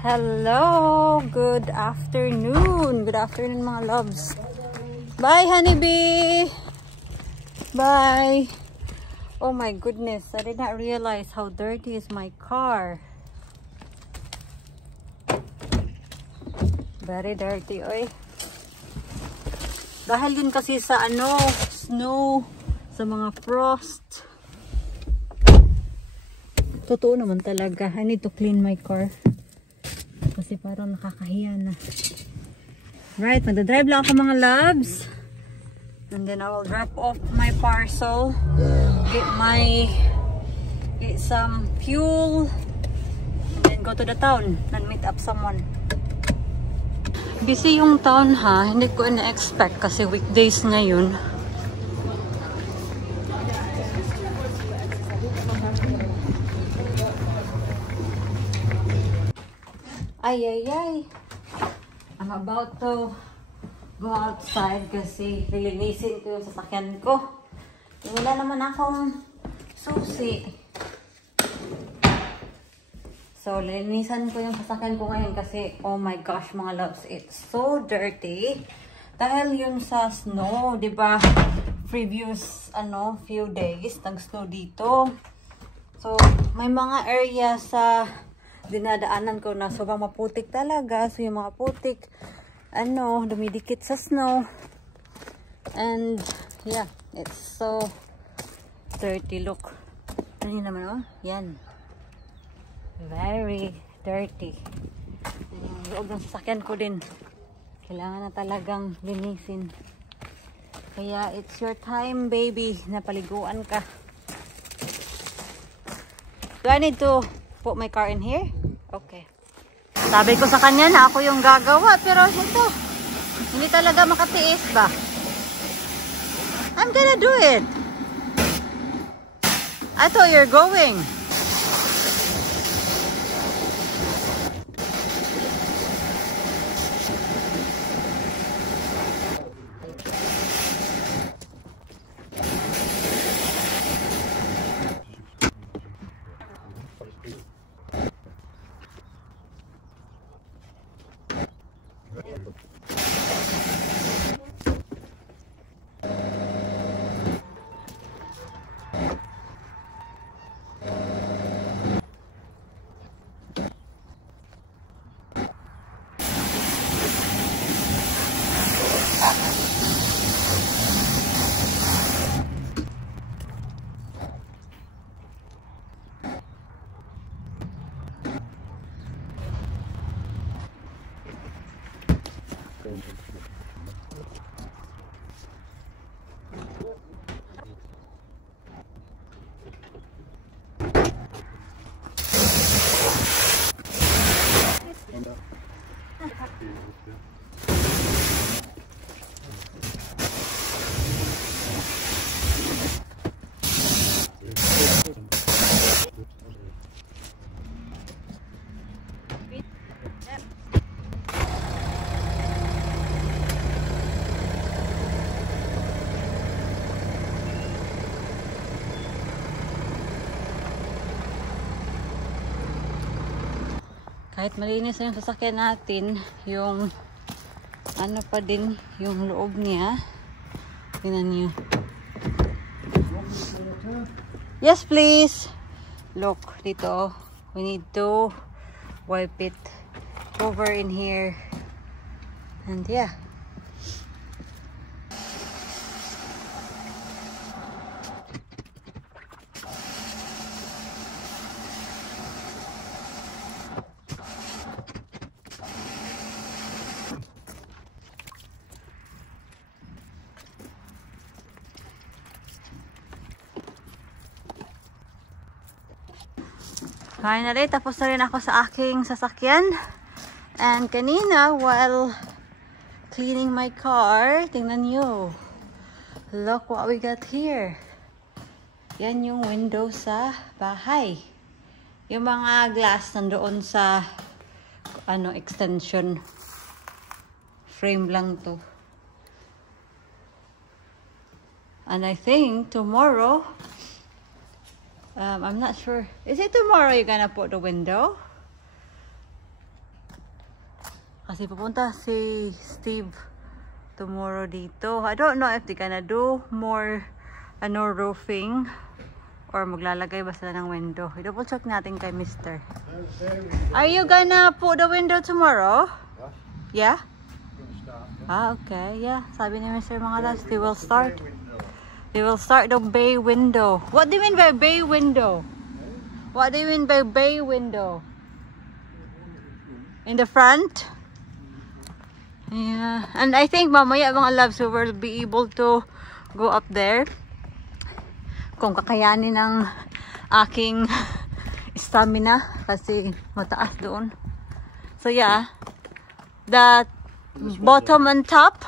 Hello! Good afternoon! Good afternoon mga loves! Bye honeybee! Bye! Oh my goodness, I did not realize how dirty is my car. Very dirty, oy. Dahil din kasi sa snow, sa mga frost. Totoo naman talaga. I need to clean my car. Kasi parang nakakahiya na. Right, magdadrive lang ako mga loves. And then I will drop off my parcel. Get some fuel. And then go to the town and meet up someone. Busy yung town ha. Hindi ko na-expect kasi weekdays ngayon. Ay. I'm about to go outside kasi lilinisin ko yung sasakyan ko. Wala naman akong susi. So, lilinisan ko yung sasakyan ko ngayon kasi, oh my gosh mga loves, it's so dirty. Dahil yun sa snow, di ba? Previous, few days, nag-snow dito. So, may mga area sa dinadaanan ko na sobrang maputik talaga. So, yung mga putik, dumidikit sa snow. And, yeah, it's so dirty. Look. Ano yun naman, oh? Yan. Very dirty. Yung loob ng sasakyan ko din. Kailangan na talagang linisin. Kaya, it's your time, baby. Napaliguan ka. Do I need to put my car in here? Okay. Sabi ko sa kanya na ako yung gagawa, pero ito, hindi talaga makatiis ba? I'm gonna do it. I thought you're going. Kahit malinis na yung sasakyan natin, yung pa din yung loob niya. Tingnan niyo. Yes, please. Look, dito. We need to wipe it over in here. And yeah. Finally, tapos na rin ako sa aking sasakyan. And kanina, while cleaning my car, tingnan nyo. Look what we got here. Yan yung window sa bahay. Yung mga glass nandoon sa extension frame lang to. And I think tomorrow, I'm not sure. Is it tomorrow you're gonna put the window? Kasi pupunta si Steve tomorrow dito. I don't know if they gonna do more roofing or maglalagay ba sila ng window. I-double check natin kay Mr. Are you gonna put the window tomorrow? Yeah? Ah, okay. Yeah. Sabi ni Mr. mga lads, they will start. They will start the bay window. What do you mean by bay window? What do you mean by bay window? In the front? Yeah. And I think mamaya mga loves, we will be able to go up there. Kung kakayanin ng aking stamina kasi mataas doon. So yeah. The bottom and top?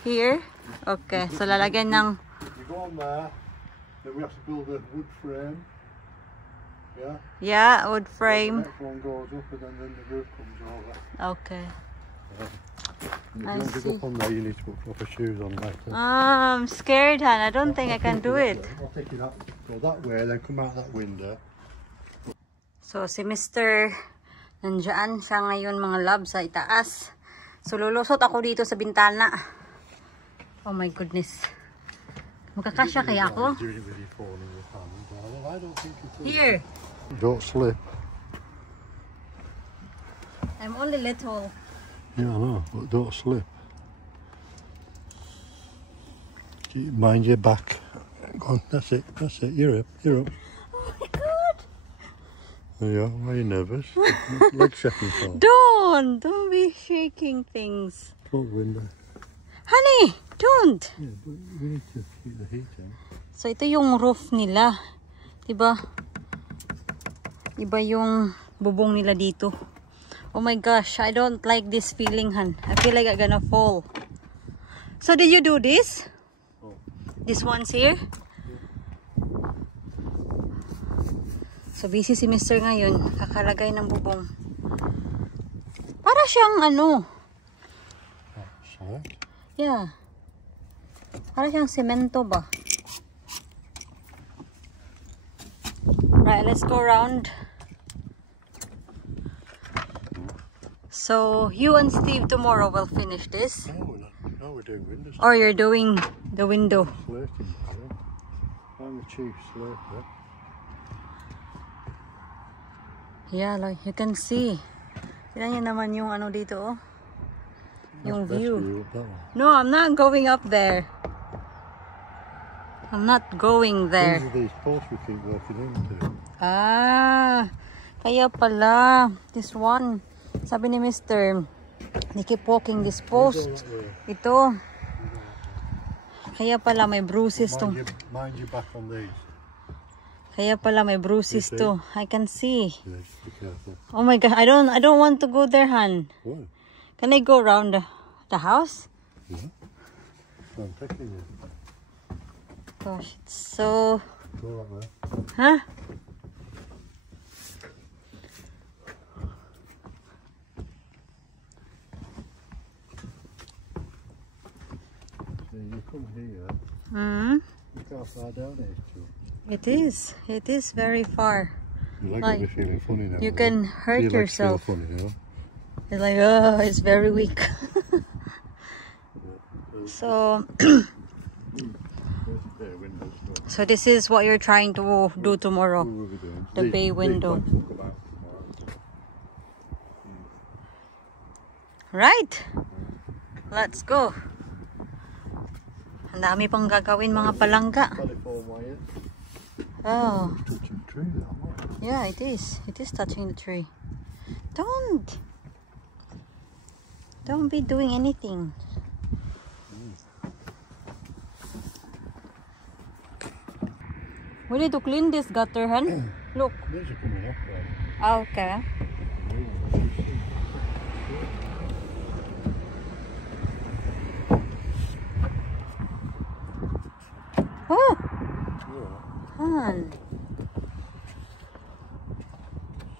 Here? Okay. So lalagyan ng... You go on there. Then we have to build a wood frame. Yeah? Yeah, wood frame. The next one goes up and then the roof comes over. Okay. If you want to go up on there, you need to put proper shoes on later. I'm scared, Han. I don't think I can do it. I'll take you go that way, then come out that window. So, si Mr. Nandiyan siya ngayon mga love sa itaas. So, lulusot ako dito sa bintana. Oh my goodness. Magkakasya kaya ako? Here. Don't slip. I'm only little. Yeah, I know, but don't slip. Mind your back. Go on, that's it, that's it. You're up, you're up. Oh my god. There you are. Why are you nervous? Leg shaking for. Don't be shaking things. Close window. Honey, don't. Yeah, but we need to keep the heat in. So, ito yung roof nila. Diba? Iba yung bubong nila dito. Oh my gosh, I don't like this feeling, Han. I feel like I'm gonna fall. So, did you do this? Oh. This one's here? So, busy si Mr. ngayon. Kakalagay ng bubong. Para siyang ano? Sorry? Yeah. Para siyang semento ba? Right, let's go around. So, you and Steve tomorrow will finish this? No, we're not. No, we're doing windows. Or you're doing the window? Slating, I'm the chief slater. Yeah, like you can see. Tignan niyo naman yung ano dito, oh. Yung view. No, I'm not going up there. I'm not going there. These are these posts we keep working into. Ah, kaya pala. This one. Sabi ni Mr. They keep walking this post. Ito. Kaya pala may bruises to. Mind your back on these. Kaya pala may bruises to. I can see. Yeah, be careful. Oh my god, I don't want to go there, Han. Why? Can I go around the house? Yeah. I'm taking you. Gosh, it's so... Go right there. Huh? So you come here. Look how far down it is to. It is. It is very far. Your legs Like, will be feeling funny now. You can hurt Your legs feel yourself. funny now. It's like, oh, it's very weak. So, so this is what you're trying to do tomorrow. The bay window. Right. Let's go. Ang dami pang gagawin mga palangga. Oh. Yeah, it is. It is touching the tree. Don't be doing anything. We need to clean this gutter, Han. Look. These are coming up, right? Okay. Oh! Han.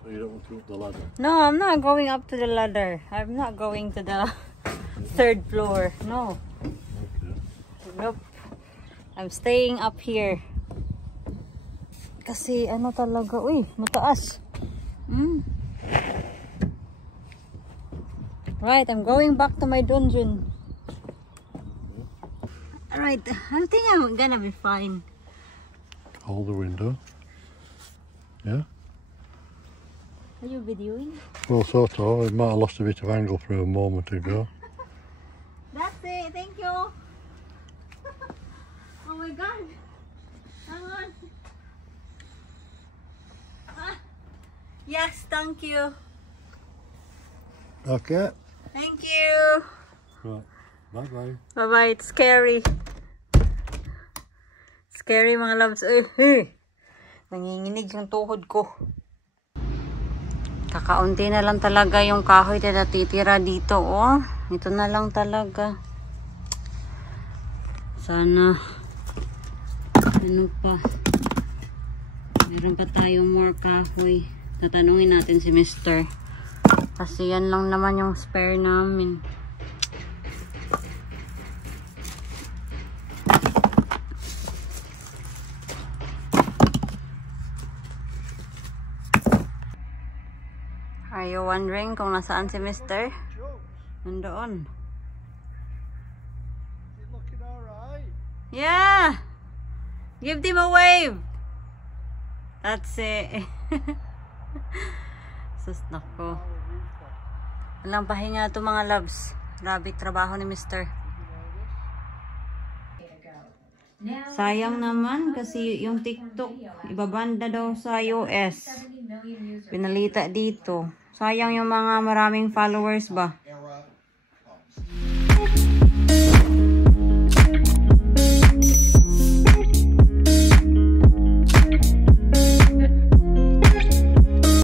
So you don't want to go up the ladder? No, I'm not going up to the ladder. I'm not going to the third floor. No. Okay. Nope. I'm staying up here. Kasi ano talaga, uy, mataas. Right, I'm going back to my dungeon. Alright, I think I'm gonna be fine. Hold the window. Yeah? Are you videoing? Well, sort of. It might have lost a bit of angle for a moment ago. That's it, thank you. Oh my god. Hang on. Ah. Yes, thank you. Okay. Thank you. Right. Bye-bye. Bye-bye, it's scary. Scary mga loves. Nanginginig yung tuhod ko. Kakaunti na lang talaga yung kahoy na natitira dito, oh. Ito na lang talaga. Sana ano pa, meron pa tayong more kahoy. Tatanungin natin si Mr. Kasi yan lang naman yung spare namin. Are you wondering kung nasaan si Mr.? Nandoon. Is it looking alright? Yeah! Give them a wave! That's it. Sus, nako. Walang pahinga ito mga loves. Grabe trabaho ni Mr. Sayang naman kasi yung TikTok ibabanda daw sa US. Pinalita dito. Sayang yung mga maraming followers ba?